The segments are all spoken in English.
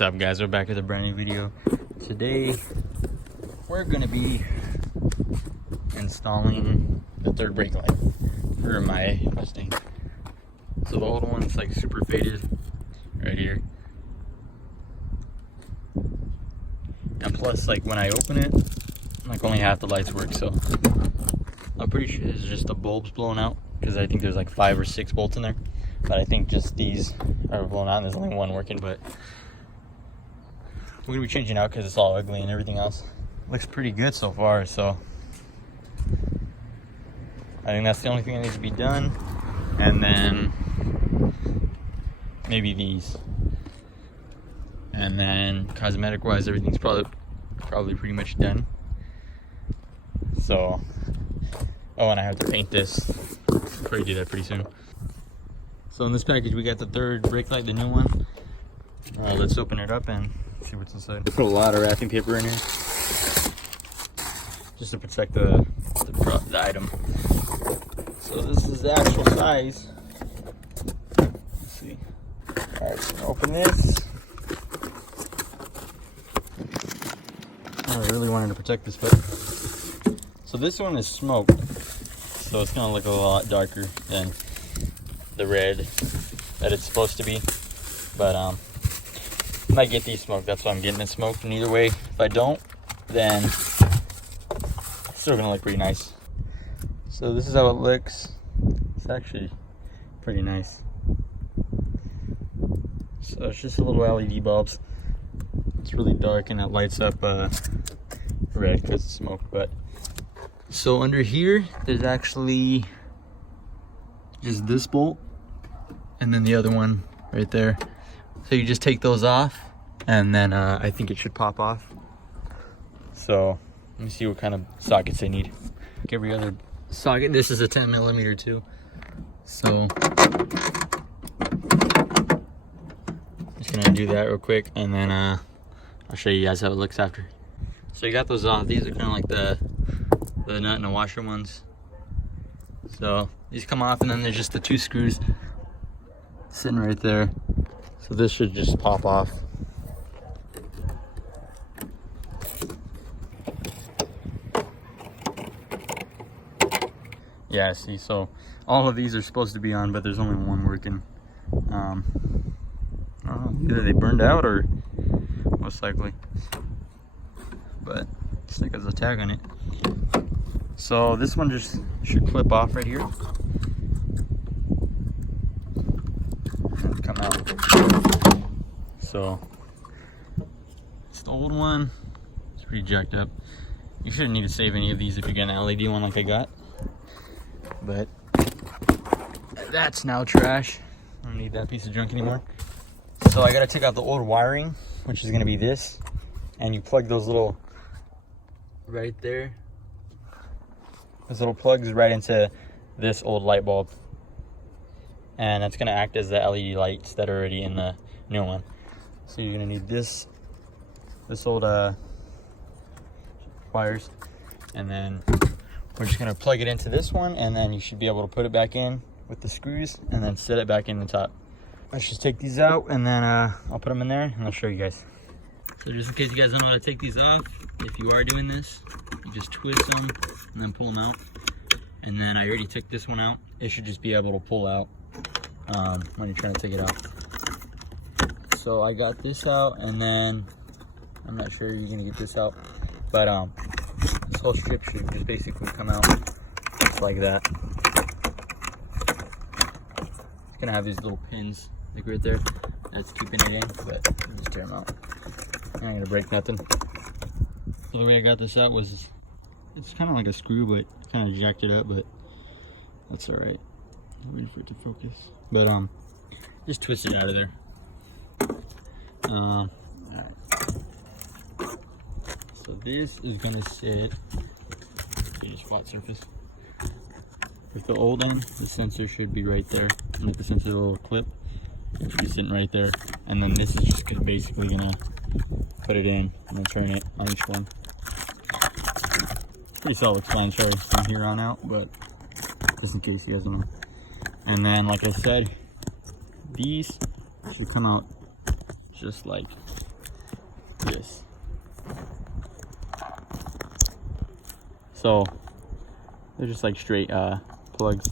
What's up, guys? We're back with a brand new video. Today we're gonna be installing the third brake light for my Mustang. So the old one's like super faded right here, and plus like when I open it, like only half the lights work. So I'm pretty sure it's just the bulbs blowing out, because I think there's like 5 or 6 bolts in there, but I think just these are blown out and there's only one working. But we're gonna be changing out because it's all ugly and everything else. Looks pretty good so far, so I think that's the only thing that needs to be done. And then maybe these, and then cosmetic wise everything's probably pretty much done. So and I have to paint this. Probably do that pretty soon. So in this package we got the third brake light, the new one. Let's open it up and see what's inside. I put a lot of wrapping paper in here just to protect the item. So this is the actual size. Let's see. Alright, so open this. I really wanted to protect this, but so this one is smoked, so it's gonna look a lot darker than the red that it's supposed to be. But I might get these smoked, that's why I'm getting it smoked. And either way, if I don't, then it's still gonna look pretty nice. So this is how it looks. It's actually pretty nice. So it's just a little LED bulbs. It's really dark and it lights up red because it's smoked. But so under here, there's actually just this bolt and then the other one right there. So you just take those off, and then I think it should pop off. So let me see what kind of sockets they need. Like every other socket, this is a 10mm too. So just gonna do that real quick, and then I'll show you guys how it looks after. So you got those off. These are kind of like the nut and the washer ones. So these come off, and then there's just the 2 screws sitting right there. So this should just pop off. Yeah, see, so all of these are supposed to be on, but there's only one working. I don't know, either they burned out or most likely. But it's like there's a tag on it. So this one just should clip off right here and come out. So it's the old one. It's pretty jacked up. You shouldn't need to save any of these if you get an LED one like I got. But that's now trash. I don't need that piece of junk anymore. So I gotta take out the old wiring, which is gonna be this. And you plug those little right there. Those little plugs right into this old light bulb. And that's gonna act as the LED lights that are already in the new one. So you're gonna need this old wires, and then we're just gonna plug it into this one, and then you should be able to put it back in with the screws and then set it back in the top. Let's just take these out, and then I'll put them in there and I'll show you guys. So just in case you guys don't know how to take these off, if you are doing this, you just twist them and then pull them out. And then I already took this one out. It should just be able to pull out when you're trying to take it out. So I got this out, and then I'm not sure you're gonna get this out, but this whole strip should just basically come out just like that. It's gonna have these little pins like right there that's keeping it in, but you just tear them out. I ain't gonna break nothing. So the way I got this out was, it's kind of like a screw, but kind of jacked it up, but that's all right. I'm waiting for it to focus, but just twist it out of there. All right. So this is gonna sit in a flat surface. With the old one, the sensor should be right there, and with the sensor little clip, it should be sitting right there. And then this is just basically gonna put it in and then turn it on each one. Pretty self-explanatory from here on out, but just in case you guys don't know. And then, like I said, these should come out just like this. So they're just like straight plugs,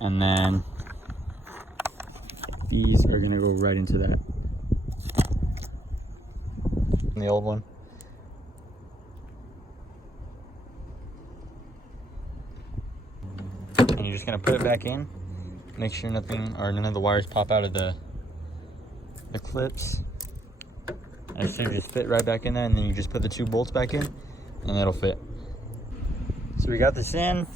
and then these are gonna go right into that. And the old one. And you're just gonna put it back in. Make sure nothing or none of the wires pop out of the clips. And it's gonna just fit right back in there, and then you just put the 2 bolts back in, and it'll fit. So we got this in.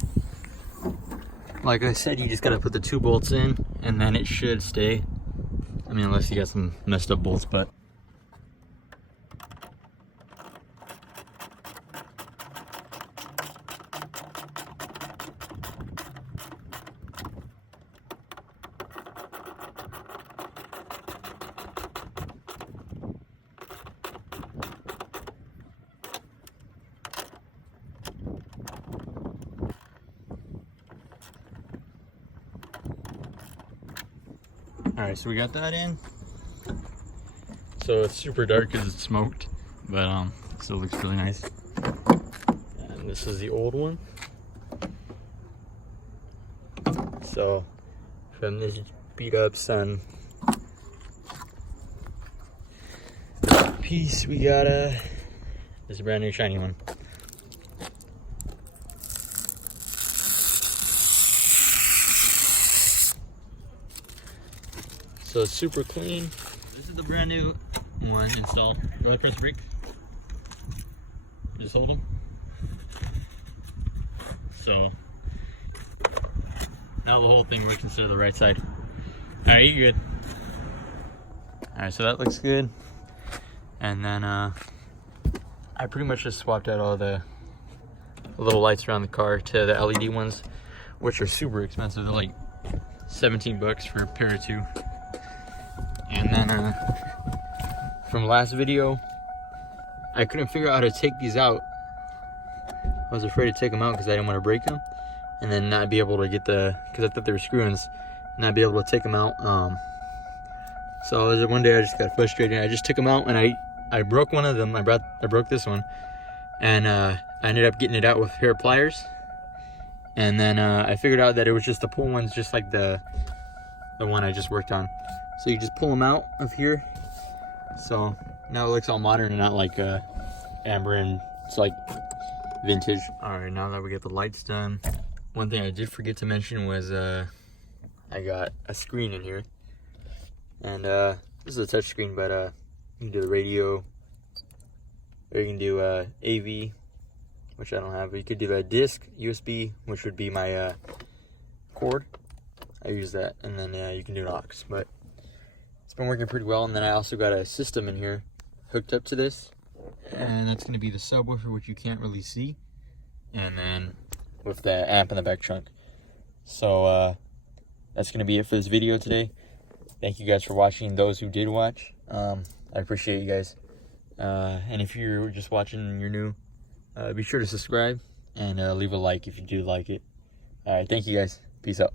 Like I said, you just gotta put the 2 bolts in, and then it should stay. I mean, unless you got some messed up bolts, but. Alright, so we got that in. So it's super dark because it's smoked, but still looks really nice. And this is the old one. So from this beat up sun piece, we got this is a brand new shiny one. So it's super clean. This is the brand new one installed. Brother, press brake. Just hold them. So now the whole thing works instead of the right side. Alright, you're good. Alright, so that looks good. And then I pretty much just swapped out all the little lights around the car to the LED ones, which are super expensive. They're like 17 bucks for a pair of 2. And then from last video, I couldn't figure out how to take these out. I was afraid to take them out because I didn't want to break them, and then not be able to get because I thought they were screw-ins, not be able to take them out. So one day I just got frustrated. I just took them out, and I broke one of them. I broke this one, and I ended up getting it out with a pair of pliers. And then I figured out that it was just the pull ones, just like the one I just worked on. So you just pull them out of here. So now it looks all modern and not like amber, and it's like vintage. All right, now that we get the lights done, one thing I did forget to mention was I got a screen in here. And this is a touch screen, but you can do the radio, or you can do AV, which I don't have. But you could do a disc, USB, which would be my cord. I use that, and then you can do an aux. But it's been working pretty well. And then I also got a system in here hooked up to this, and that's going to be the subwoofer, which you can't really see, and then with the amp in the back trunk. So that's going to be it for this video today. Thank you guys for watching, those who did watch. I appreciate you guys. And if you're just watching and you're new, be sure to subscribe and leave a like if you do like it. All right, thank you guys. Peace out.